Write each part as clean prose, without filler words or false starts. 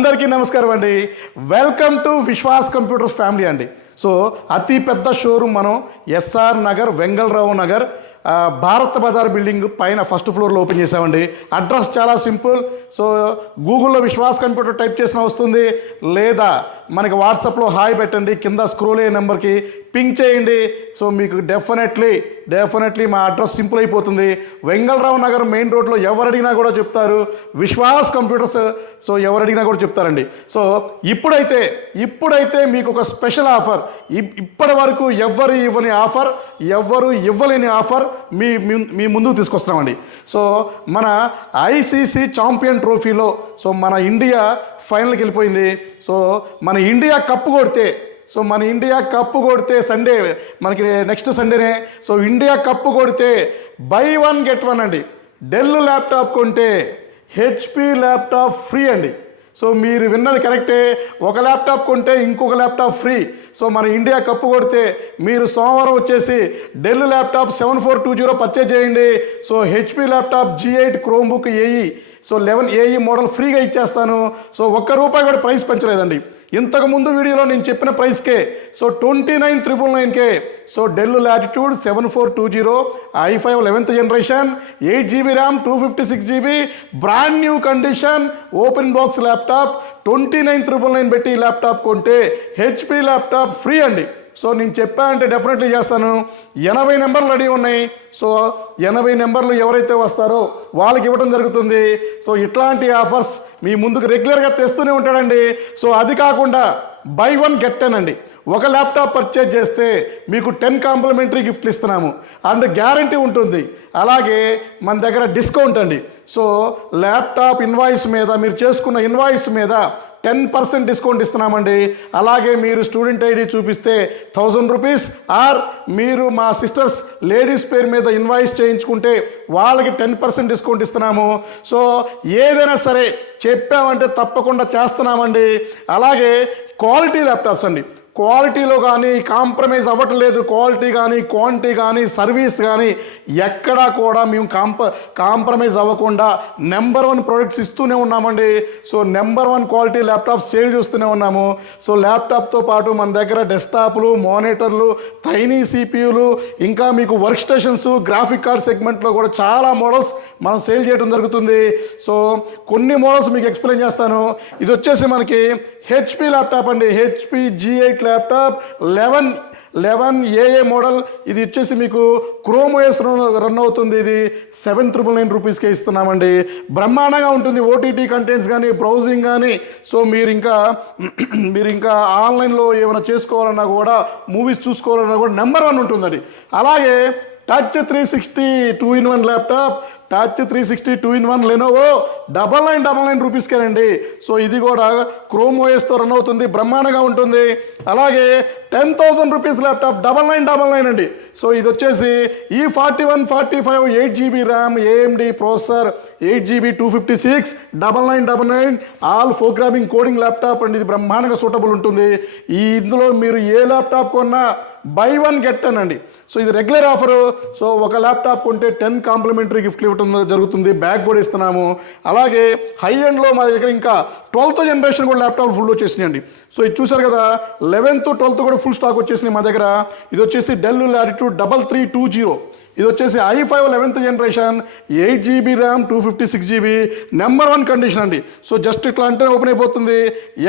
అందరికీ నమస్కారం అండి. Welcome to Vishwas computers family అండి. సో అతి పెద్ద షోరూమ్ మనం ఎస్ఆర్ నగర్, వెంగళరావు నగర్, భారత్ బజార్ బిల్డింగ్ పైన ఫస్ట్ ఫ్లోర్లో ఓపెన్ చేసామండి. అడ్రస్ చాలా సింపుల్. సో గూగుల్లో విశ్వాస్ కంప్యూటర్ టైప్ చేసిన వస్తుంది, లేదా మనకి వాట్సాప్లో హాయ్ పెట్టండి, కింద స్క్రోల్ అయ్యే నెంబర్కి పింక్ చేయండి. సో మీకు డెఫినెట్లీ మా అడ్రస్ సింపుల్ అయిపోతుంది. వెంగళరావు నగర్ మెయిన్ రోడ్లో ఎవరు అడిగినా కూడా చెప్తారు విశ్వాస్ కంప్యూటర్స్. సో ఎవరు అడిగినా కూడా చెప్తారండి. సో ఇప్పుడైతే మీకు ఒక స్పెషల్ ఆఫర్, ఇప్పటి వరకు ఎవ్వరు ఇవ్వలేని ఆఫర్ మీ ముందుకు తీసుకొస్తున్నామండి. సో మన ఐసీసీ ఛాంపియన్ ట్రోఫీలో సో మన ఇండియా ఫైనల్కి వెళ్ళిపోయింది. సో మన ఇండియా కప్పు కొడితే సండే, మనకి నెక్స్ట్ సండేనే. సో ఇండియా కప్పు కొడితే బై 1 get 1 అండి. డెల్ ల్యాప్టాప్ కొంటే హెచ్పి ల్యాప్టాప్ ఫ్రీ అండి. సో మీరు విన్నది కరెక్టే, ఒక ల్యాప్టాప్ కొంటే ఇంకొక ల్యాప్టాప్ ఫ్రీ. సో మన ఇండియా కప్పు కొడితే మీరు సోమవారం వచ్చేసి డెల్ ల్యాప్టాప్ 7420 పర్చేజ్ చేయండి. So HP laptop G8 Chromebook ఏఈ, సో 11 ఏఈ మోడల్ ఫ్రీగా ఇచ్చేస్తాను. సో ₹1 కూడా ప్రైస్ పెంచలేదండి. ఇంతకుముందు వీడియోలో నేను చెప్పిన ప్రైస్కే, సో 29,999కే. So Dell Latitude 7420 i5 11th generation, 8GB RAM, 256GB, brand new condition open box laptop. 29,999 పెట్టి ల్యాప్టాప్ కొంటే హెచ్పి ల్యాప్టాప్ ఫ్రీ అండి. సో నేను చెప్పానంటే డెఫినెట్లీ చేస్తాను. 80 నెంబర్లు రెడీ ఉన్నాయి. సో 80 నెంబర్లు ఎవరైతే వస్తారో వాళ్ళకి ఇవ్వడం జరుగుతుంది. సో ఇట్లాంటి ఆఫర్స్ మీ ముందుకు రెగ్యులర్గా తెస్తూనే ఉంటాడండి. సో అది కాకుండా బై 1 get 10 అండి. ఒక ల్యాప్టాప్ పర్చేజ్ చేస్తే మీకు 10 కాంప్లిమెంటరీ గిఫ్ట్లు ఇస్తున్నాము అండ్ గ్యారంటీ ఉంటుంది. అలాగే మన దగ్గర డిస్కౌంట్ అండి. సో ల్యాప్టాప్ ఇన్వాయిస్ మీద, మీరు చేసుకున్న ఇన్వాయిస్ మీద 10% డిస్కౌంట్ ఇస్తున్నామండి. అలాగే మీరు స్టూడెంట్ ఐడి చూపిస్తే ₹1000, ఆర్ మీరు మా సిస్టర్స్ లేడీస్ పేరు మీద ఇన్వాయిస్ చేయించుకుంటే వాళ్ళకి 10% డిస్కౌంట్ ఇస్తున్నాము. సో ఏదైనా సరే చెప్పామంటే తప్పకుండా చేస్తున్నామండి. అలాగే క్వాలిటీ ల్యాప్టాప్స్ అండి. క్వాలిటీలో కానీ కాంప్రమైజ్ అవ్వట్లేదు. క్వాలిటీ కానీ, క్వాంటిటీ కానీ, సర్వీస్ కానీ ఎక్కడా కూడా మేము కాంప్రమైజ్ అవ్వకుండా నెంబర్ 1 ప్రొడక్ట్స్ ఇస్తూనే ఉన్నామండి. So number 1 quality laptop sale చేస్తూనే ఉన్నాము. సో ల్యాప్టాప్తో పాటు మన దగ్గర డెస్క్టాప్లు, మానిటర్లు, టైనీ సిపియూలు, ఇంకా మీకు వర్క్ స్టేషన్స్, గ్రాఫిక్ కార్డ్ సెగ్మెంట్లో కూడా చాలా మోడల్స్ మనం సేల్ చేయడం జరుగుతుంది. సో కొన్ని మోడల్స్ మీకు ఎక్స్ప్లెయిన్ చేస్తాను. ఇది వచ్చేసి మనకి హెచ్పి ల్యాప్టాప్ అండి. హెచ్పి G8 ల్యాప్టాప్ 11 ఏఏ మోడల్. ఇది వచ్చేసి మీకు క్రోమ్ ఓఎస్ రన్ అవుతుంది. ఇది ₹7,999కే ఇస్తున్నామండి. బ్రహ్మాండంగా ఉంటుంది. ఓటీటీ కంటెంట్స్ కానీ, బ్రౌజింగ్ కానీ. సో మీరు ఇంకా ఆన్లైన్లో ఏమైనా చేసుకోవాలన్నా కూడా, మూవీస్ చూసుకోవాలన్నా కూడా నెంబర్ 1 ఉంటుందండి. అలాగే touch 360 2-in-1 laptop, touch 360 2-in-1 Lenovo ₹9999కేనండి. సో ఇది కూడా క్రోమ్ ఓఎస్తో రన్ అవుతుంది, బ్రహ్మాండంగా ఉంటుంది. అలాగే ₹10,000 ల్యాప్టాప్ 9999 అండి. సో ఇది వచ్చేసి E4145 8GB RAM, AMD processor, 8GB 256 9999 all programming coding laptop అండి. ఇది బ్రహ్మాండంగా సూటబుల్ ఉంటుంది. ఇందులో మీరు ఏ ల్యాప్టాప్ కొన్నా బై 1 get 10 అండి. సో ఇది రెగ్యులర్ ఆఫరు. సో ఒక ల్యాప్టాప్ కొంటే 10 కాంప్లిమెంటరీ గిఫ్ట్లు ఇవ్వడం జరుగుతుంది. బ్యాగ్ కూడా ఇస్తున్నాము. అలాగే హై ఎండ్లో మా దగ్గర ఇంకా 12th జనరేషన్ కూడా ల్యాప్టాప్ ఫుల్ వచ్చేసినాయండి. సో ఇది చూసారు కదా, 11th 12th కూడా ఫుల్ స్టాక్ వచ్చేసినాయి మా దగ్గర. ఇది వచ్చేసి డెల్ లాటిట్యూడ్ 3320. ఇది వచ్చేసి i5 11th generation, 8GB RAM, 256GB, number 1 condition అండి. సో జస్ట్ ఇట్లా అంటే ఓపెన్ అయిపోతుంది.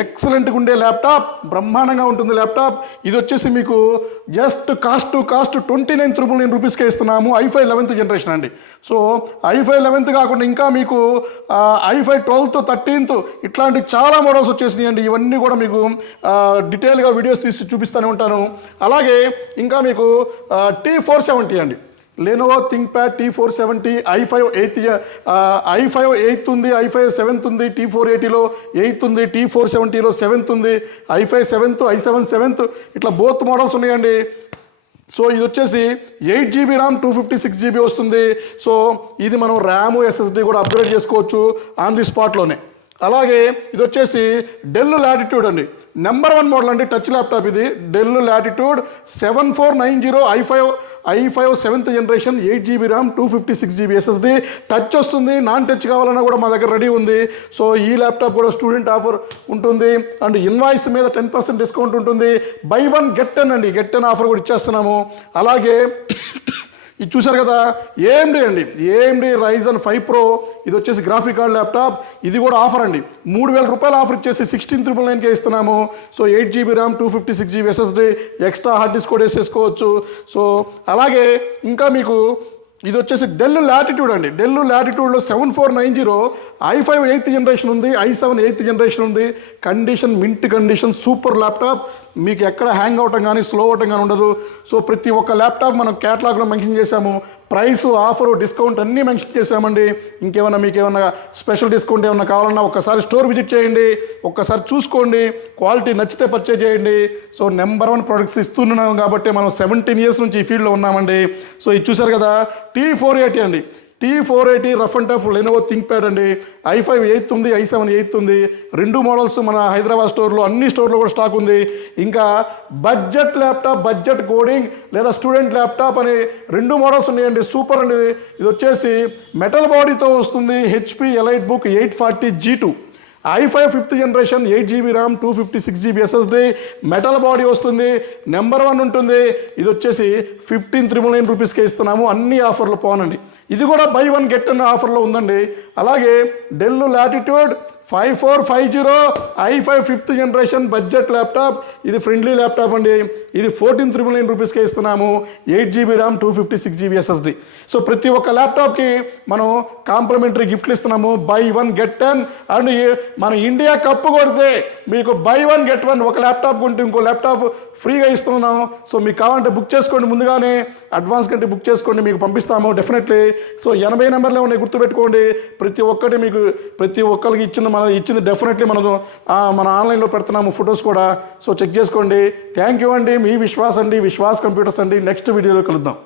ఎక్సలెంట్గా ఉండే ల్యాప్టాప్, బ్రహ్మాండంగా ఉంటుంది ల్యాప్టాప్. ఇది వచ్చేసి మీకు జస్ట్ కాస్ట్ 29,999కే ఇస్తున్నాము. i5 11th జనరేషన్ అండి. సో i5 11th కాకుండా ఇంకా మీకు i5 12th 13th ఇట్లాంటి చాలా మోడల్స్ వచ్చేసినాయండి. ఇవన్నీ కూడా మీకు డీటెయిల్గా వీడియోస్ తీసి చూపిస్తూనే ఉంటాను. అలాగే ఇంకా మీకు T470 అండి. Lenovo ThinkPad T470, i5 8th ఉంది, i5 7th ఉంది, T480లో 8th ఉంది, T470లో 7th ఉంది, i5 7th, i7 7th, ఇట్లా బోత్ మోడల్స్ ఉన్నాయండి. సో ఇది వచ్చేసి 8GB ర్యామ్, 256GB వస్తుంది. సో ఇది మనం ర్యామ్, SSD కూడా అప్గ్రేడ్ చేసుకోవచ్చు ఆన్ ది స్పాట్లోనే. అలాగే ఇది వచ్చేసి డెల్ లాటిట్యూడ్ అండి. నెంబర్ 1 మోడల్ అండి, టచ్ ల్యాప్టాప్ ఇది. Del latitude 7490 i5 i5 7th generation 8GB RAM 256GB SSD touch వస్తుంది, నాన్ టచ్ కావాలన్నా కూడా మా దగ్గర రెడీ ఉంది. సో ఈ ల్యాప్టాప్ కూడా స్టూడెంట్ ఆఫర్ ఉంటుంది అండ్ ఇన్వాయిస్ మీద 10% డిస్కౌంట్ ఉంటుంది. బై 1 గెట్ 10 అండి, గెట్ 10 ఆఫర్ కూడా ఇచ్చేస్తున్నాము. అలాగే ఇది చూసారు కదా, AMD అండి, AMD Ryzen 5 Pro, ఇది వచ్చేసి గ్రాఫిక్ కార్డ్ ల్యాప్టాప్. ఇది కూడా ఆఫర్ అండి, 3,000 రూపాయలు ఆఫర్ ఇచ్చేసి 16,999కే ఇస్తున్నాము. So 8GB RAM 256GB SSD extra hard disk కూడా వేసేసుకోవచ్చు. సో అలాగే ఇంకా మీకు ఇది వచ్చేసి డెల్ లాటిట్యూడ్ అండి, డెల్ లాటిట్యూడ్లో 7490 i5 8th జనరేషన్ ఉంది, i7 8th జనరేషన్ ఉంది. Condition mint condition, super laptop, మీకు ఎక్కడ హ్యాంగ్ అవటం కానీ స్లో అవటం కానీ ఉండదు. సో ప్రతి ఒక్క ల్యాప్టాప్ మనం క్యాటలాగ్లో మెన్షన్ చేసాము, ప్రైస్ ఆఫరు డిస్కౌంట్ అన్నీ మెన్షన్ చేసామండి. ఇంకేమన్నా మీకు ఏమన్నా స్పెషల్ డిస్కౌంట్ ఏమన్నా కావాలన్నా ఒక్కసారి స్టోర్ విజిట్ చేయండి, ఒక్కసారి చూసుకోండి, క్వాలిటీ నచ్చితే పర్చేజ్ చేయండి. సో నెంబర్ 1 ప్రొడక్ట్స్ ఇస్తున్నాం కాబట్టి మనం 17 ఇయర్స్ నుంచి ఈ ఫీల్డ్లో ఉన్నామండి. సో ఇది చూసారు కదా, T480 అండి, T480 rough and tough Lenovo think pad అండి. i5 8th ఉంది, i7 8th ఉంది. 2 మోడల్స్ మన హైదరాబాద్ స్టోర్లో, అన్ని స్టోర్లో కూడా స్టాక్ ఉంది. ఇంకా బడ్జెట్ ల్యాప్టాప్, బడ్జెట్ కోడింగ్ లేదా స్టూడెంట్ ల్యాప్టాప్ అని 2 మోడల్స్ ఉన్నాయండి, సూపర్ అండి. ఇది వచ్చేసి మెటల్ బాడీతో వస్తుంది, HP EliteBook 840G2, i5 5th generation 8GB RAM 256GB SSD, metal body వస్తుంది, నెంబర్ 1 ఉంటుంది. ఇది వచ్చేసి 15,999 రూపీస్కే ఇస్తున్నాము, అన్ని ఆఫర్లు పోనండి. ఇది కూడా బై 1 గెట్ 10 ఆఫర్లో ఉందండి. అలాగే del latitude 5450 i5 5th generation budget laptop, ఇది ఫ్రెండ్లీ ల్యాప్టాప్ అండి. ఇది 14,999 రూపీస్కే ఇస్తున్నాము, 8GB RAM 256GB SSD. So ప్రతి ఒక్క ల్యాప్టాప్కి మనం కాంప్లిమెంటరీ గిఫ్ట్లు ఇస్తున్నాము, బై 1 గెట్ 10. అండ్ మన ఇండియా కప్పు కొడితే మీకు బై 1 గెట్ 1, ఒక ల్యాప్టాప్ కొంటే ఇంకో ల్యాప్టాప్ ఫ్రీగా ఇస్తున్నాం. సో మీకు కావాలంటే బుక్ చేసుకోండి, ముందుగానే అడ్వాన్స్ కంటే బుక్ చేసుకోండి, మీకు పంపిస్తాము డెఫినెట్లీ. సో 80 నెంబర్లే ఉన్నాయి, గుర్తుపెట్టుకోండి. ప్రతి ఒక్కటి మీకు, ప్రతి ఒక్కరికి ఇచ్చింది డెఫినెట్లీ మన ఆన్లైన్లో పెడుతున్నాము ఫొటోస్ కూడా. సో చెక్ చేసుకోండి. థ్యాంక్ యూ అండి, మీ విశ్వాస్ అండి, విశ్వాస్ కంప్యూటర్స్ అండి. నెక్స్ట్ వీడియోలో కలుద్దాం.